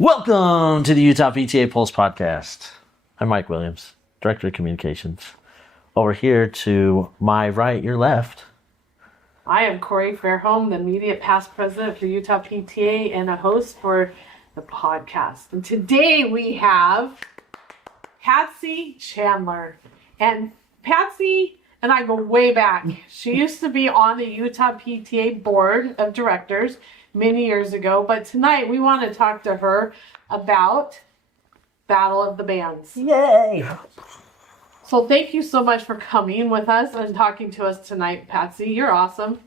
Welcome to the Utah PTA Pulse Podcast. I'm Mike Williams, Director of Communications. Over here to my right, your left. I am Corey Fairholm, the immediate past president for Utah PTA and a host for the podcast. And today we have Patsy Chandler. And Patsy and I go way back. She used to be on the Utah PTA board of directors many years ago, but tonight we want to talk to her about Battle of the Bands. Yay! So thank you so much for coming with us and talking to us tonight, Patsy. You're awesome.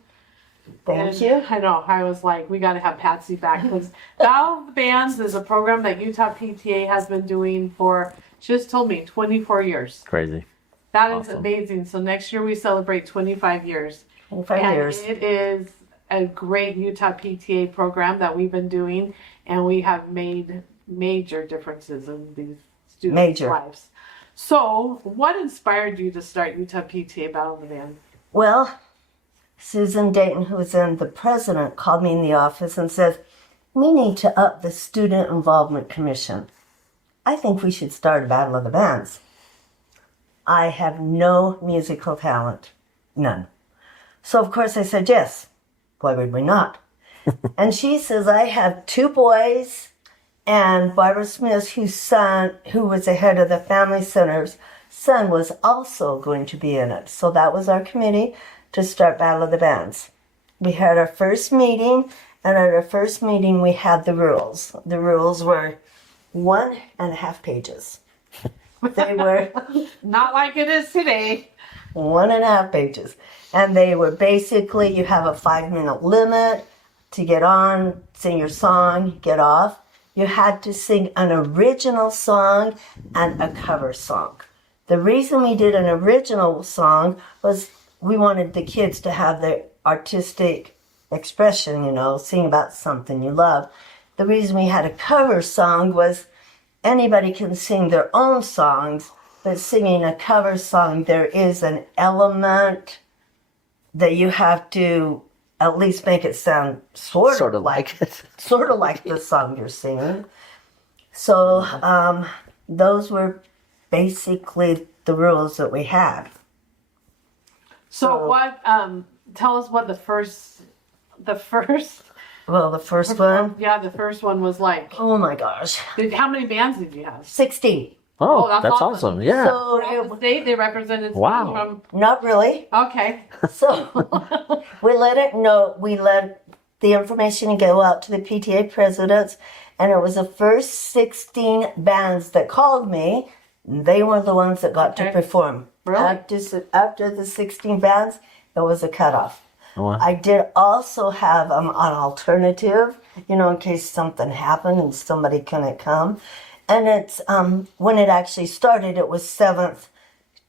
Thank you. I know. I was like, we got to have Patsy back because Battle of the Bands is a program that Utah PTA has been doing for, she just told me, 24 years. Crazy. That is Awesome. amazing. So next year we celebrate 25 years. 25 and years. It is a great Utah PTA program that we've been doing, and we have made major differences in these students' lives. So, what inspired you to start Utah PTA Battle of the Band? Well, Susan Dayton, who was then the president, called me in the office and said, we need to up the Student Involvement Commission. I think we should start a Battle of the Bands. I have no musical talent. None. So, of course, I said yes. Why would we not? And she says, I have two boys, and Barbara Smith, whose son, who was the head of the Family Center's son, was also going to be in it. So that was our committee to start Battle of the Bands. We had our first meeting, and at our first meeting we had the rules. The rules were 1.5 pages. They were not like it is today. 1.5 pages. And they were basically, you have a 5-minute limit to get on, sing your song, get off. You had to sing an original song and a cover song. The reason we did an original song was we wanted the kids to have their artistic expression, sing about something you love. The reason we had a cover song was anybody can sing their own songs, but singing a cover song, there is an element that you have to at least make it sound sort of like it. Sort of like the song you're singing. So those were basically the rules that we had. So what? Tell us what the first. Well, the first one. Yeah, the first one was like. Oh my gosh. How many bands did you have? 16. Oh, that's awesome. Yeah. So the state, they represented. Wow. Not really. Okay. So we let the information go out to the PTA presidents, and it was the first 16 bands that called me. They were the ones that got to perform. Really? After the 16 bands, it was a cutoff. Oh, wow. I did also have an alternative, in case something happened and somebody couldn't come. And it's when it actually started, it was 7th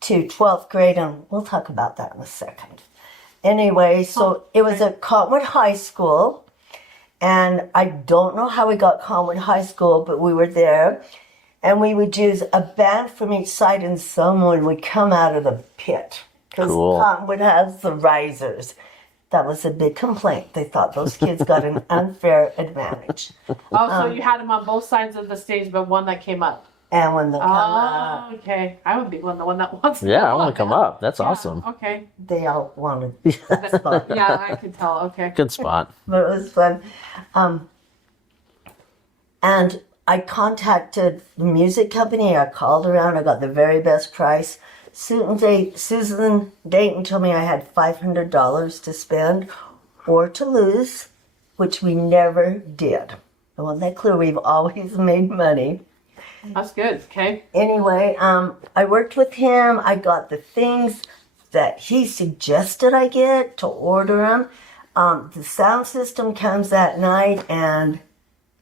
to 12th grade, and we'll talk about that in a second. Anyway, so it was at Cottonwood High School, and I don't know how we got Cottonwood High School, but we were there, and we would use a band from each side, and someone would come out of the pit. Because Cottonwood has the risers. That was a big complaint. They thought those kids got an unfair advantage. Oh, so you had them on both sides of the stage, but one that came up. And when they come up, okay. I would be the one that wants to Yeah, I want to come up. That's awesome. Okay. they all wanted that spot. Yeah, I can tell. Okay. Good spot. But it was fun. And I contacted the music company. I called around. I got the very best price. Susan Dayton told me I had $500 to spend or to lose, which we never did. I want that clear. We've always made money. That's good. Okay. Anyway, I worked with him. I got the things that he suggested I get to order them. The sound system comes that night, and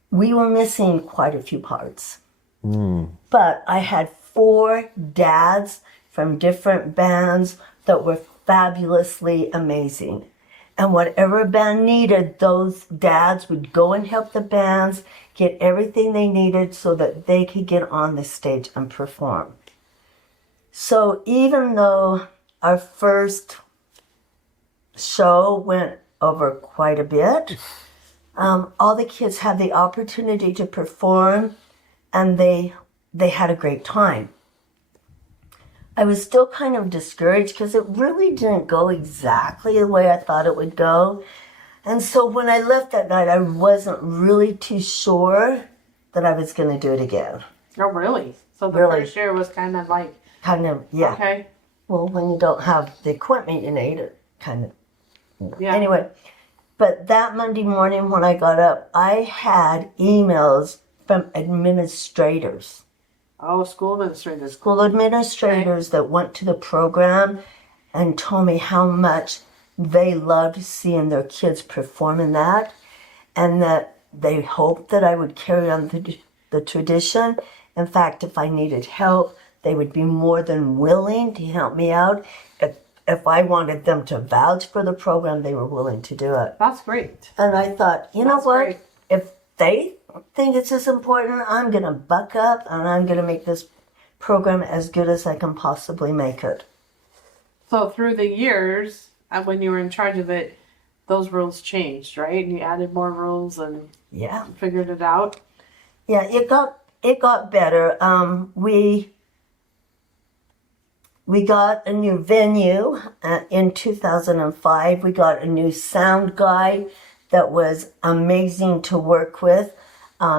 we were missing quite a few parts. But I had 4 dads from different bands that were fabulously amazing. And whatever band needed, those dads would go and help the bands get everything they needed so that they could get on the stage and perform. So even though our first show went over quite a bit, All the kids had the opportunity to perform, and they had a great time. I was still kind of discouraged because it really didn't go exactly the way I thought it would go. And so when I left that night, I wasn't really too sure that I was going to do it again. Oh, really? So the Really. first year was kind of like, Kind of, yeah. okay. Well, when you don't have the equipment you need, it kind of. Yeah. Anyway, but that Monday morning when I got up, I had emails from administrators. Oh, school administrators. School administrators that went to the program and told me how much they loved seeing their kids perform in that, and that they hoped that I would carry on the tradition. In fact, if I needed help, they would be more than willing to help me out. If I wanted them to vouch for the program, they were willing to do it. That's great. And I thought, you know That's what? great. If they think it's this important, I'm going to buck up and I'm going to make this program as good as I can possibly make it. So through the years, when you were in charge of it, those rules changed, right? And you added more rules and Yeah. figured it out. Yeah, it got better. We got a new venue in 2005. We got a new sound guy that was amazing to work with.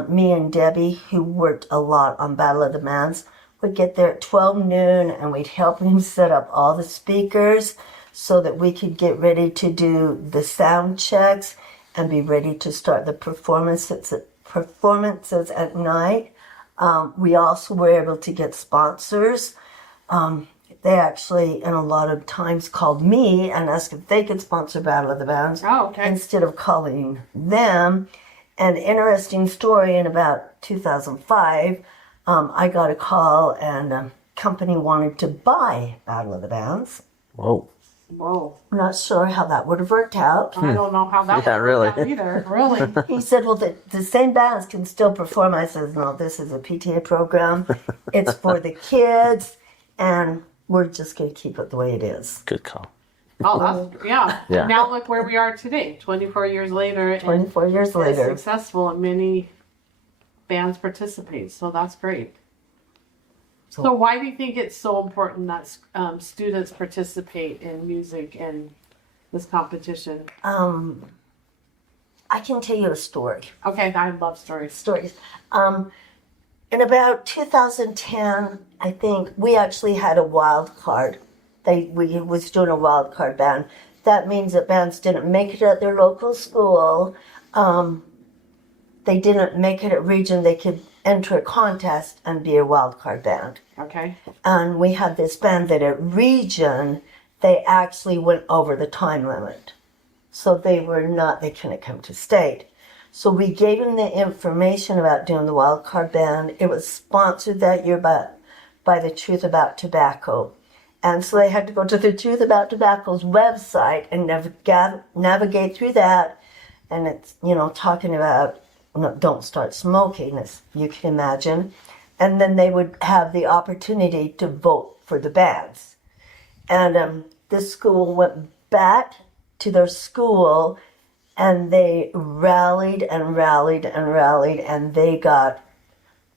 Me and Debbie, who worked a lot on Battle of the Bands, would get there at 12 noon and we'd help him set up all the speakers so that we could get ready to do the sound checks and be ready to start the performances at night. We also were able to get sponsors. They actually, in a lot of times, called me and asked if they could sponsor Battle of the Bands Oh, okay. instead of calling them. An interesting story, in about 2005, I got a call and a company wanted to buy Battle of the Bands. Whoa. Whoa. I'm not sure how that would have worked out. I don't know how that Yeah, would really. work out either. Really? He said, well, the same bands can still perform. I said, no, this is a PTA program. It's for the kids, and we're just going to keep it the way it is. Good call. Oh, that's, yeah. Yeah. Now look where we are today, 24 years later. And 24 years it's later. successful and many bands participate. So that's great. So why do you think it's so important that students participate in music and this competition? I can tell you a story. Okay, I love stories. Stories. In about 2010, I think, we actually had a wild card. We was doing a wild card band. That means that bands didn't make it at their local school. They didn't make it at region. They could enter a contest and be a wild card band. Okay. And we had this band that at region, they actually went over the time limit. So they couldn't come to state. So we gave them the information about doing the wild card band. It was sponsored that year by the Truth About Tobacco. And so they had to go to the Truth About Tobacco's website and navigate through that. And it's, talking about don't start smoking, as you can imagine. And then they would have the opportunity to vote for the bands. And this school went back to their school and they rallied and rallied and rallied, and they got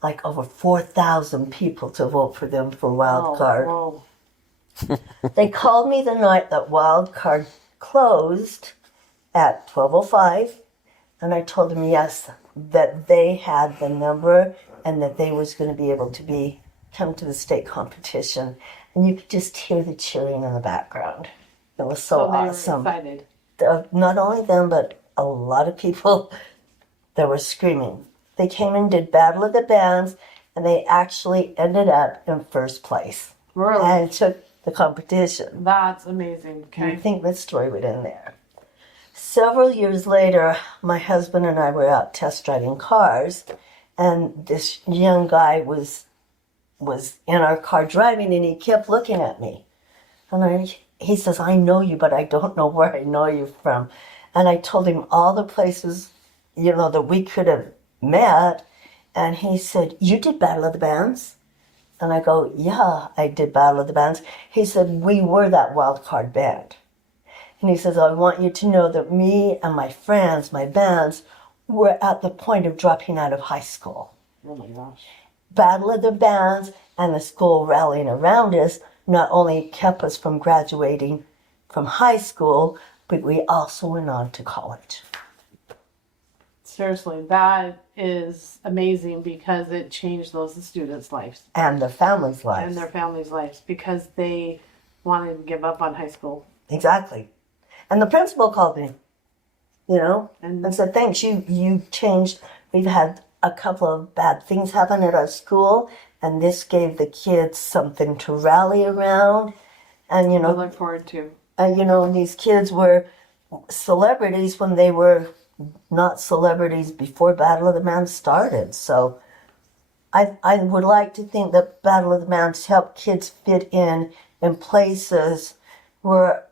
like over 4,000 people to vote for them for wild card. Whoa. They called me the night that wild card closed at 12:05, and I told them yes, that they had the number and that they was going to be able to come to the state competition. And you could just hear the cheering in the background. It was so awesome. They were excited. Not only them, but a lot of people that were screaming. They came and did Battle of the Bands, and they actually ended up in first place. Really? And took the competition. That's amazing. I Okay. think this story would end there. Several years later, my husband and I were out test driving cars, and this young guy was in our car driving, and he kept looking at me. And he says, I know you, but I don't know where I know you from. And I told him all the places, that we could have met. And he said, you did Battle of the Bands? And I go, yeah, I did Battle of the Bands. He said, we were that wild card band. And he says, I want you to know that me and my friends, my bands, were at the point of dropping out of high school. Oh my gosh. Battle of the Bands and the school rallying around us not only kept us from graduating from high school, but we also went on to college. Seriously, that is amazing because it changed those students' lives. And their families' lives. And their families' lives because they wanted to give up on high school. Exactly. And the principal called me, and said, thanks, you changed. We've had a couple of bad things happen at our school, and this gave the kids something to rally around. And, I look forward to. And, these kids were celebrities when they were not celebrities before Battle of the Bands started. So I would like to think that Battle of the Bands helped kids fit in places where,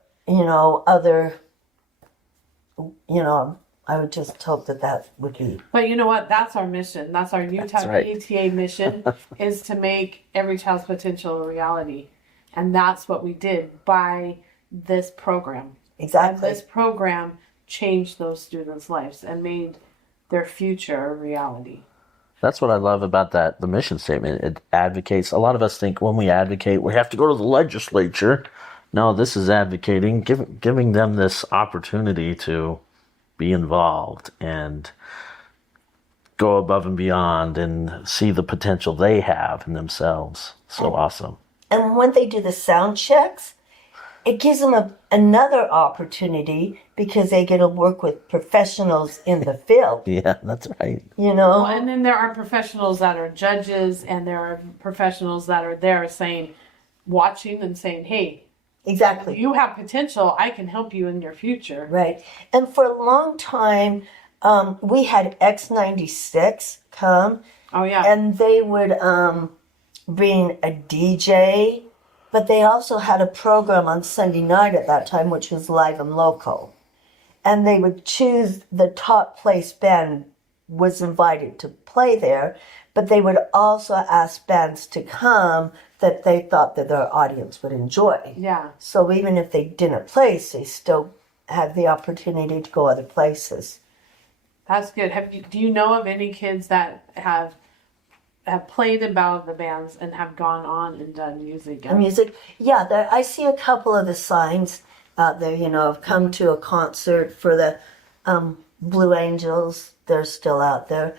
I would just hope that would be. But you know what? That's our mission. That's our Utah PTA mission is to make every child's potential a reality. And that's what we did by this program. Exactly. And this program changed those students' lives and made their future a reality. That's what I love about the mission statement. It advocates. A lot of us think when we advocate, we have to go to the legislature. No, this is advocating, giving them this opportunity to be involved and go above and beyond and see the potential they have in themselves. So awesome. And when they do the sound checks, it gives them another opportunity because they get to work with professionals in the field. Yeah, that's right. Well, and then there are professionals that are judges, and there are professionals that are there watching and saying, hey, exactly. You have potential. I can help you in your future. Right. And for a long time, we had X96 come. Oh, yeah. And they would bring a DJ, but they also had a program on Sunday night at that time, which was live and local. And they would choose the top place band was invited to play there, but they would also ask bands to come that they thought that their audience would enjoy. Yeah. So even if they didn't place, they still had the opportunity to go other places. That's good. Do you know of any kids that have played in Battle of the Bands and have gone on and done music? Music? Yeah, I see a couple of the signs out there, have come to a concert for the Blue Angels. They're still out there.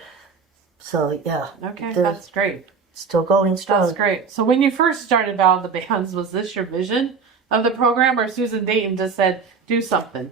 So, yeah. Okay, that's great. Still going strong. That's great. So when you first started Battle of the Bands, was this your vision of the program, or Susan Dayton just said, do something?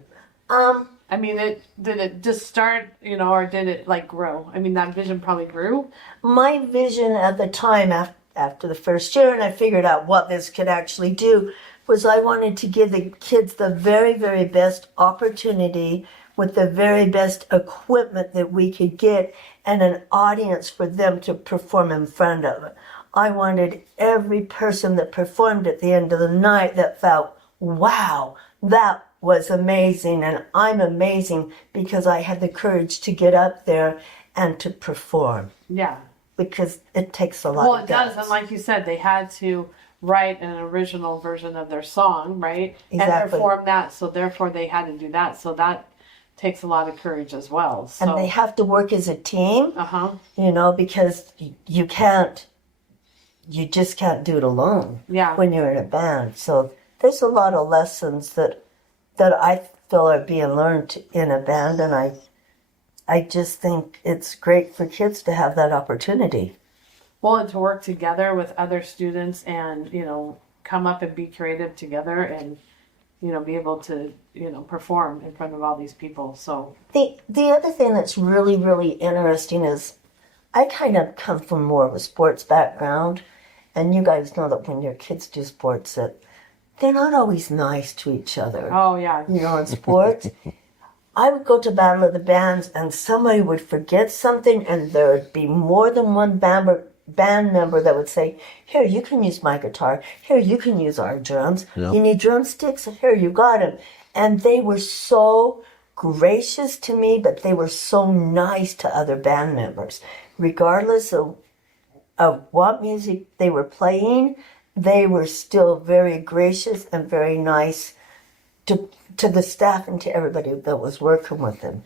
I mean, did it just start, or did it grow? I mean, that vision probably grew. My vision at the time, after the first year, and I figured out what this could actually do, was I wanted to give the kids the very, very best opportunity with the very best equipment that we could get and an audience for them to perform in front of. I wanted every person that performed at the end of the night that felt, wow, that was amazing, and I'm amazing because I had the courage to get up there and to perform. Yeah. Because it takes a lot Well, of it guts. does, and like you said, they had to write an original version of their song, right? Exactly. And perform that, so therefore they had to do that. So that takes a lot of courage as well. So. And they have to work as a team, because you just can't do it alone when you're in a band. So there's a lot of lessons that I feel are being learned in a band, and I just think it's great for kids to have that opportunity. Well, and to work together with other students and, come up and be creative together and, be able to, perform in front of all these people. So the other thing that's really, really interesting is I kind of come from more of a sports background, and you guys know that when your kids do sports that they're not always nice to each other. Oh, yeah. In sports. I would go to Battle of the Bands and somebody would forget something and there would be more than one band member that would say, here, you can use my guitar. Here, you can use our drums. Yep. You need drumsticks? Here, you got them. And they were so gracious to me, but they were so nice to other band members. Regardless of what music they were playing, they were still very gracious and very nice to the staff and to everybody that was working with them.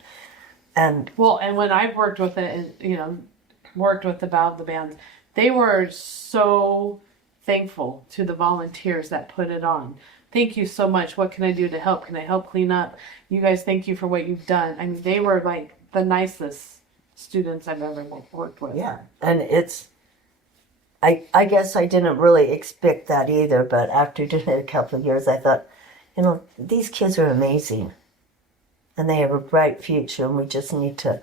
And Well, and when I've worked with it, and worked with about the bands, they were so thankful to the volunteers that put it on. Thank you so much. What can I do to help? Can I help clean up? You guys, thank you for what you've done. I mean, they were like the nicest students I've ever worked with. yeah, and I guess I didn't really expect that either, but after doing it a couple of years, I thought, these kids are amazing. And they have a bright future, and we just need to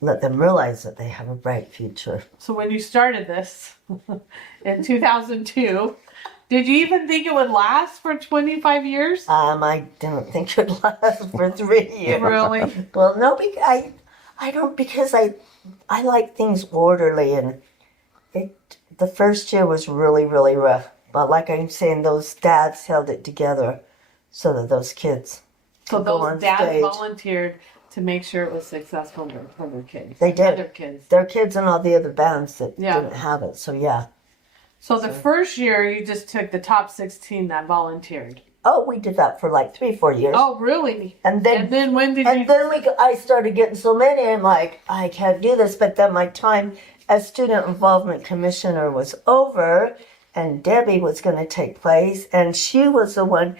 let them realize that they have a bright future. So when you started this in 2002, did you even think it would last for 25 years? I didn't think it would last for 3 years. Really? Well, no, I don't, because I like things orderly, and the first year was really, really rough. But like I'm saying, those dads held it together so that those kids So could go those on dads stage. volunteered to make sure it was successful for their kids. They did. Other kids. Their kids and all the other bands that Yeah. didn't have it. So yeah. So the first year you just took the top 16 that volunteered. Oh, we did that for like 3-4 years. Oh, really? And then When did and you? then I started getting so many. I'm like, I can't do this. But then my time as student involvement commissioner was over, and Debbie was going to take place, and she was the one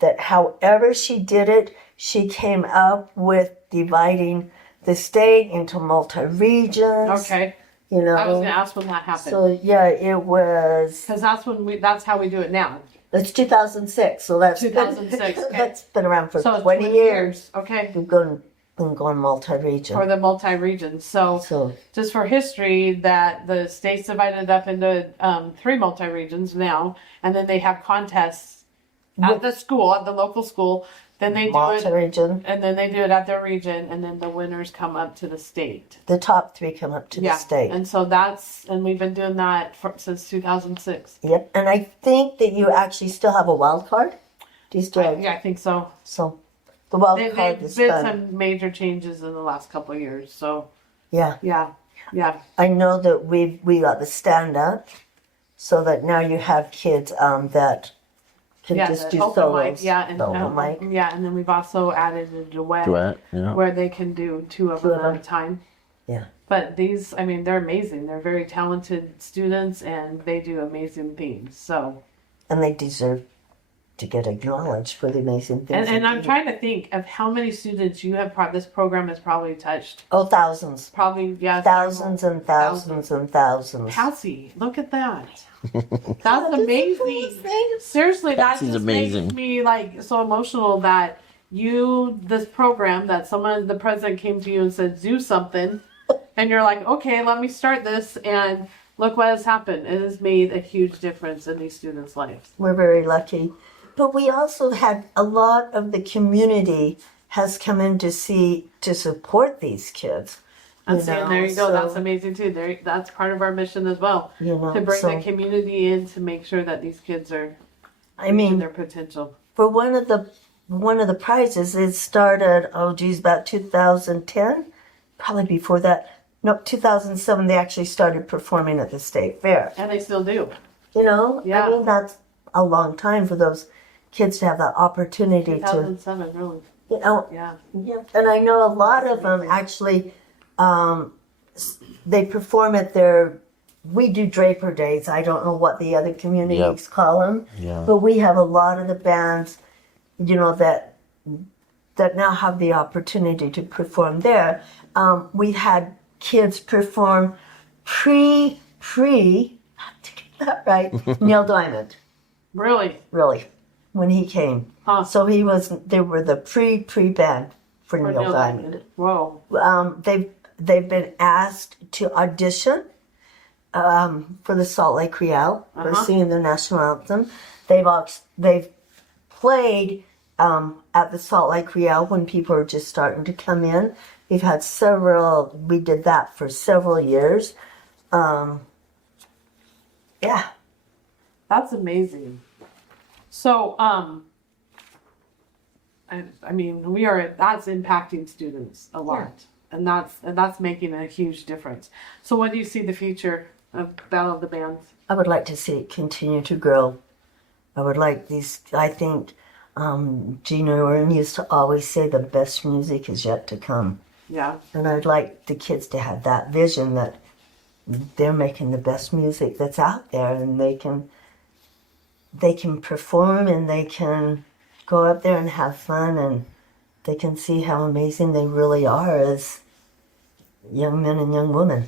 that, however she did it, she came up with dividing the state into multi-regions. Okay. You know. I was going to ask when that happened. So yeah, it was. Because that's how we do it now. It's 2006, so that's 2006, okay. That's been around for So 20 years. Okay. We've been going multi-region. For the multi-regions. So just for history, that the state's divided up into 3 multi-regions now, and then they have contests at the school, at the local school. Then they do it, multi-region. and then they do it at their region, and then the winners come up to the state. The top 3 come up to the state. And so and we've been doing that since 2006. Yep, and I think that you actually still have a wild card. Do you still? Yeah, I think so. So the wild They've card is been fun. some major changes in the last couple of years. So Yeah, yeah. I know that we got the stand up, so that now you have kids that can just the do open solos. mic, and The open mic. and then we've also added a duet, Yeah. where they can do 2 of them at a time. Yeah. But these, I mean, they're amazing. They're very talented students, and they do amazing things. So, And they deserve to get acknowledged for the amazing things. and they I'm do. trying to think of how many students you have. This program has probably touched. Oh, thousands. Probably Thousands and thousands and thousands. Patsy, look at that. That's amazing. Things. Seriously, that Patsy's just amazing. makes me like so emotional that this program that the president came to you and said, do something. And you're like, okay, let me start this. And look what has happened. It has made a huge difference in these students' lives. We're very lucky. But we also had a lot of the community has come in to support these kids. And there you go. so- That's amazing too. That's part of our mission as well. You know, To bring so- the community in to make sure that these kids are I reaching mean, their potential. for one of the prizes, it started, about 2010, probably before that. No, 2007, they actually started performing at the state fair. And they still do. I mean, that's a long time for those kids to have that opportunity to, 2007, really. Yeah. yeah. And I know a lot of them actually, they perform at we do Draper Days. I don't know what the other communities call them. Yeah. But we have a lot of the bands, that now have the opportunity to perform there. We had kids perform pre, to get that right, Neil Diamond, Really? really, when he came. Huh. So they were the pre band for Neil Diamond. Whoa. They've been asked to audition for the Salt Lake Creole for singing the national anthem. They've played at the Salt Lake Creole when people are just starting to come in. We've had we did that for several years. Yeah. That's amazing. So, I mean, that's impacting students a lot. And that's making a huge difference. So what do you see the future of Battle of the Bands? I would like to see it continue to grow. I would like I think Gina Orrin used to always say the best music is yet to come. Yeah. And I'd like the kids to have that vision that they're making the best music that's out there, and they can perform, and they can go up there and have fun, and they can see how amazing they really are as young men and young women.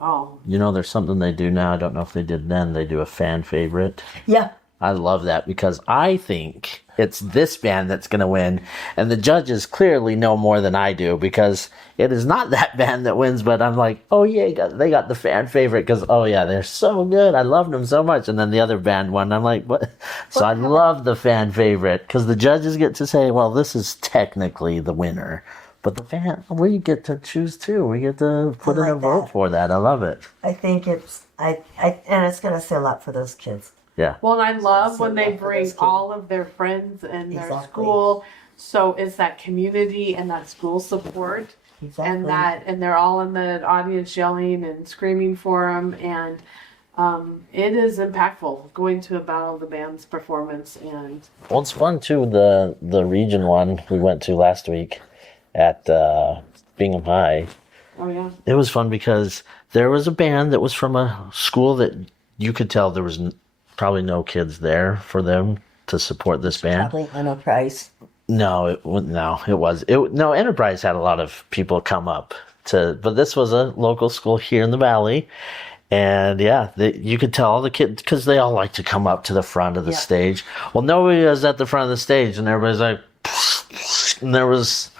Oh. You know, there's something they do now. I don't know if they did then. They do a fan favorite. Yeah. I love that because I think it's this band that's going to win. And the judges clearly know more than I do because it is not that band that wins. But I'm like, oh, yeah, they got the fan favorite because, oh, yeah, they're so good. I loved them so much. And then the other band won. I'm like, what? So I love the fan favorite because the judges get to say, well, this is technically the winner. But the fan, we get to choose too. We get to put in a vote for that. I love it. I think it's, and it's going to say a lot for those kids. Yeah. Well, and I love when they for those bring kids. all of their friends and their Exactly. school. So it's that community and that school support. Exactly. And they're all in the audience yelling and screaming for them. And it is impactful going to a Battle of the Bands performance. And Well, it's fun too. The region one we went to last week at Bingham High. oh yeah, It was fun because there was a band that was from a school that you could tell there was probably no kids there for them to support this band. Probably Enterprise. No, it was. Enterprise had a lot of people come up but this was a local school here in the valley. And yeah, you could tell all the kids, because they all like to come up to the front of the stage. Well, nobody was at the front of the stage, and everybody's like, and there was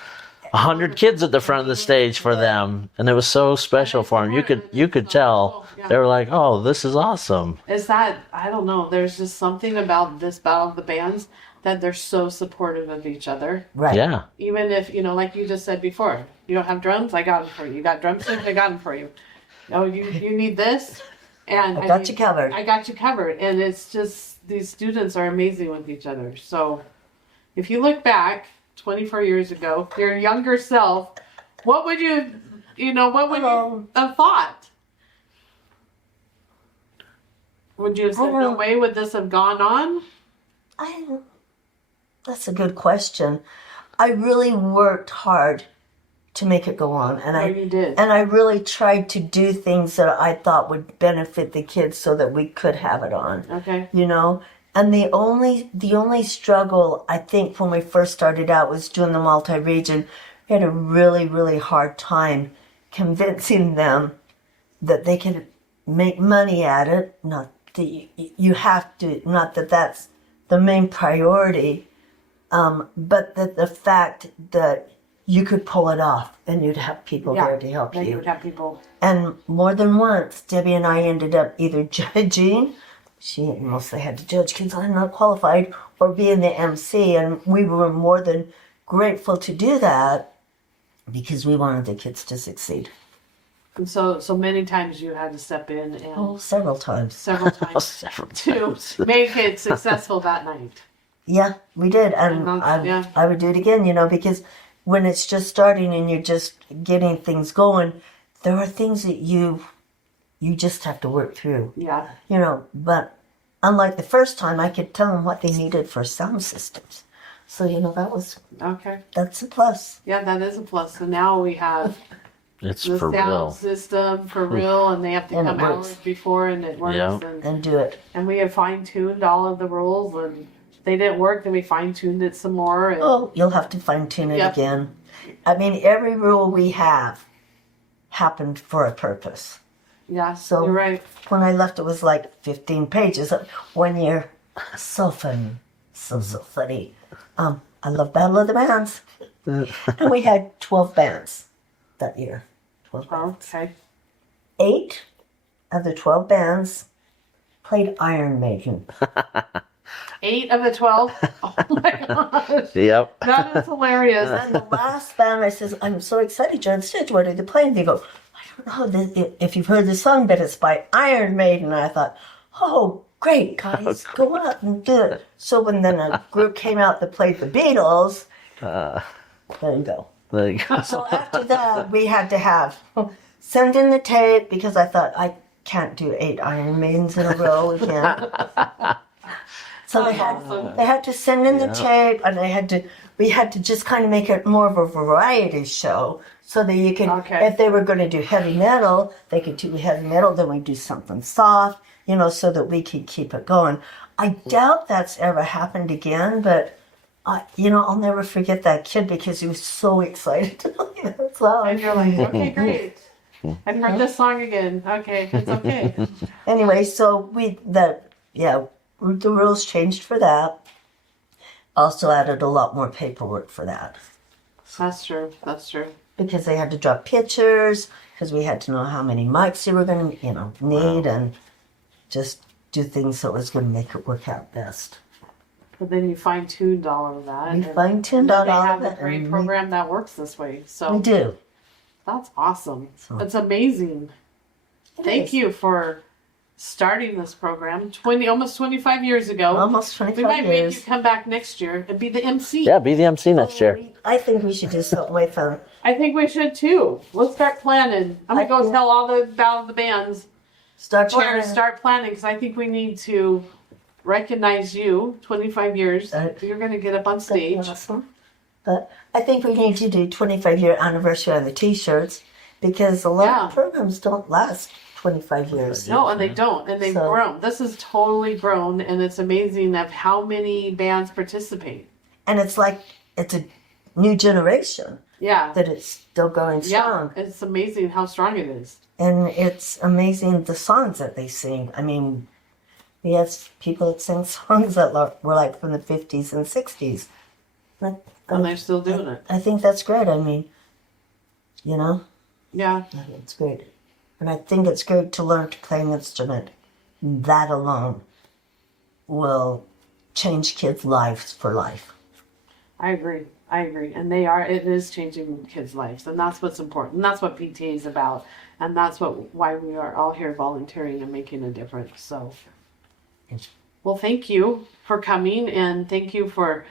100 kids at the front of the stage for them, and it was so special for them. You could tell they were like, oh, this is awesome. is that, I don't know, there's just something about this Battle of the Bands that they're so supportive of each other. Right. Yeah. Even if, like you just said before, you don't have drums, I got them for you. You got drumsticks, I got them for you. Oh, you need this? And I got you covered. I got you covered. And it's just, these students are amazing with each other. So if you look back 24 years ago, your younger self, what would you have thought? Would you have said, no way would this have gone on? That's a good question. I really worked hard to make it go on, and You did. and I really tried to do things that I thought would benefit the kids so that we could have it on. Okay. And the only struggle I think when we first started out was doing the multi-region. We had a really, really hard time convincing them that they could make money at it. Not that you have to, not that that's the main priority, but that the fact that you could pull it off and you'd have people there to help Then you you. would have people. And more than once, Debbie and I ended up either judging, she mostly had to judge because I'm not qualified, or being the MC, and we were more than grateful to do that because we wanted the kids to succeed. And so many times you had to step in and Several times. several times Several to times. make it successful that night. Yeah, we did, and I would do it again, because when it's just starting and you're just getting things going, there are things that you just have to work through. Yeah. But unlike the first time, I could tell them what they needed for sound systems. So, Okay. that's a plus. Yeah, that is a plus. So now we have It's the for sound real. system for real, and they have to And come it works. hours before, and it works. Yeah. And do it. And we have fine-tuned all of the rules, and if they didn't work, then we fine-tuned it some more. And Oh, you'll have to fine tune it Yep. again. I mean, every rule we have happened for a purpose. yeah, So- you're right. When I left, it was like 15 pages. 1 year, so funny, so funny. I love Battle of the Bands, and we had 12 bands that year. 12 bands. Okay. 8 of the 12 bands played Iron Maiden. 8 of the 12. Oh my gosh. Yep. That is hilarious. And the last band, I says, I'm so excited, John Stitch, what are they playing? They go, I don't know if you've heard the song, but it's by Iron Maiden. And I thought, oh, great, guys, go out and do it. So when then a group came out that played the Beatles, there you go. There you go. So after that, we had to send in the tape because I thought, I can't do 8 Iron Maidens in a row again. So they had to send in the tape, and they had to we had to just kind of make it more of a variety show so that you can, Okay. if they were going to do heavy metal, they could do heavy metal, then we do something soft, so that we could keep it going. I doubt that's ever happened again, but I'll never forget that kid because he was so excited to play that song. And you're like, okay, great. I've heard this song again. Okay, it's okay. Anyway, so the rules changed for that. Also added a lot more paperwork for that That's true. That's true. because they had to draw pictures because we had to know how many mics they were going to, need and just do things so it was going to make it work out best. But then you fine-tuned all of that. We and fine-tuned then all they of have it, a great and program that works this way. So We do. that's awesome. So- It's amazing. Thank you for starting this program almost 25 years ago. Almost We 25 might make years. you come back next year and be the MC. Yeah, be the MC next year. I think we should do something way fun. I think we should too. Let's start planning. I'm gonna I go think- tell all the bands Start chairs planning. start planning because I think we need to recognize you. 25 years. You're gonna get up on stage. Awesome. But I think we need to do 25-year anniversary on the T-shirts because a lot Yeah. of programs don't last 25 years. No, and they don't, and they've So- grown. This is totally grown, and it's amazing of how many bands participate. And it's like it's a new generation Yeah, that it's still going yeah, strong. it's amazing how strong it is. And it's amazing the songs that they sing. I mean, we have people that sing songs that were like from the 50s and 60s. And they're still doing it. I think that's great. I mean, Yeah, it's great. And I think it's great to learn to play an instrument. That alone will change kids' lives for life. I agree. I agree. And it is changing kids' lives. And that's what's important. And that's what PTA is about. And that's why we are all here volunteering and making a difference. So, well, thank you for coming. And thank you for,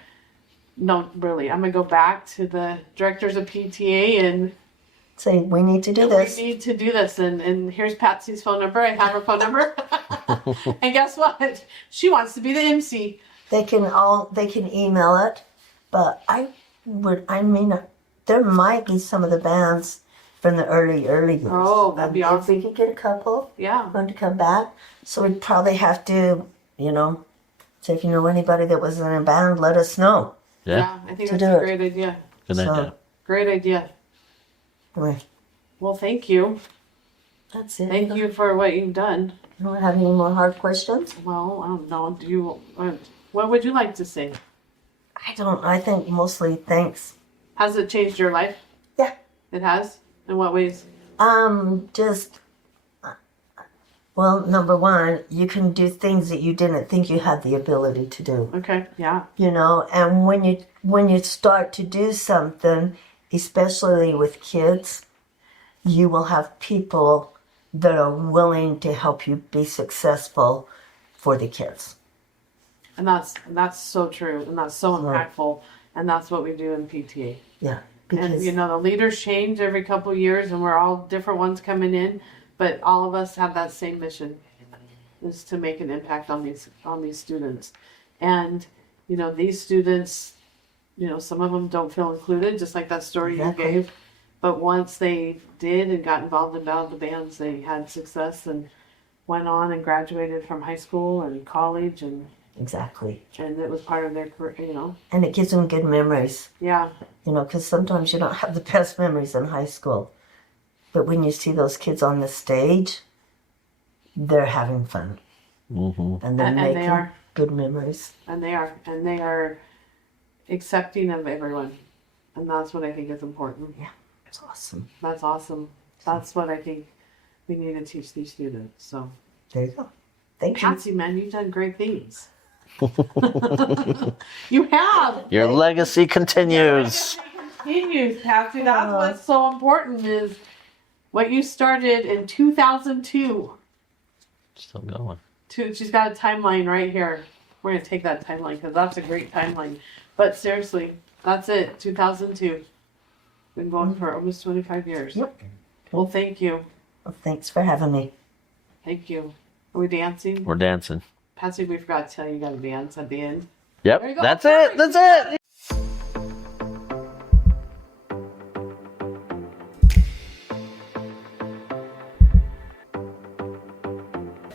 no, really, I'm going to go back to the directors of PTA and Say, we need to do this. we need to do this. And here's Patsy's phone number. I have her phone number. And guess what? She wants to be the MC. They can email it, but there might be some of the bands from the early years. Oh, that'd be If awesome. we could get a couple Yeah. want to come back, so we'd probably have to, say if you know anybody that was in a band, let us know. Yeah, I think To that's do a it. great idea. good So- idea. Great idea. Anyway, Well, thank you. that's it. Thank you for what you've done. You don't have any more hard questions? Well, I don't know. What would you like to say? I think mostly thanks. Has it changed your life? Yeah. It has? In what ways? Well, number one, you can do things that you didn't think you had the ability to do. Okay, yeah. And when you start to do something, especially with kids, you will have people that are willing to help you be successful for the kids. And that's so true. And that's so impactful. And that's what we do in PTA. Yeah, And, because the leaders change every couple of years and we're all different ones coming in. But all of us have that same mission, is to make an impact on these students. And, these students, some of them don't feel included, just like that story Exactly. you gave. But once they did and got involved in Battle of the Bands, they had success and went on and graduated from high school and college and exactly, it was part of their career, and it gives them good memories. Yeah, Because sometimes you don't have the best memories in high school, but when you see those kids on the stage, they're having fun, and they're And making they are. good memories. and they are accepting of everyone. And that's what I think is important. It's awesome. That's awesome. That's what I think we need to teach these students. So, There you go. Thank you. Patsy, man, you've done great things. You have. Your legacy continues. Continues, Patsy. That's what's so important is what you started in 2002. Still going. She's got a timeline right here. We're going to take that timeline because that's a great timeline. But seriously, that's it. 2002. Been going for almost 25 years. Yep. Well, thank you. Well, thanks for having me. Thank you. Are we dancing? We're dancing. Patsy, we forgot to tell you got to dance at the end. Yep, There you go. that's it. That's it.